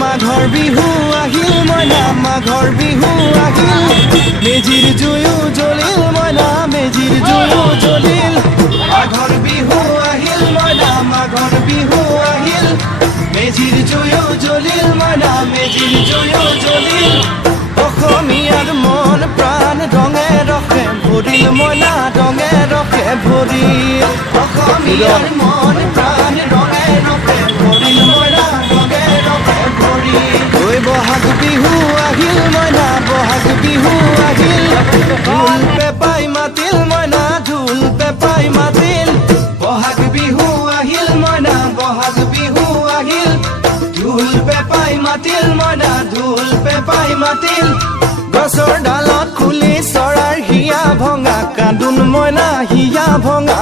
মাঘৰ বিহু আহিল মইনা মাঘৰ বিহু আহিল মেজিৰ জুয়ো জ্বলিল মইনা মেজিৰ জুয়ো জ্বলিল মাঘৰ বিহু আহিল মইনা মাঘৰ বিহু আহিল মেজিৰ জুয়ো জ্বলিল মইনা মেজিৰ জুয়ো জ্বলিল অসমীয়াৰ মন প্ৰাণ ৰঙে ৰখে ভৰিল মইনা ৰঙে ৰখে ভৰিল অসমীয়াৰ মন প্ৰাণ ৰঙে ৰখে ভৰিল মইনা ৰঙে ৰখে ভৰিল ঐ বহাগ বিহু আহিল মইনা বহাগ বিহু আহিল ঢোল পেপাই মাতিল মইনা ঢোল পেপাই মাতিল বহাগ বিহু আহিল মইনা বহাগ বিহু আহিল ঢোল পেপাই মাতিল মইনা ঢোল পেপাই মাতিল গছৰ ডালত খুলি চৰাৰ হিয়া ভঙা কান্দোন মইনা হিয়া ভঙা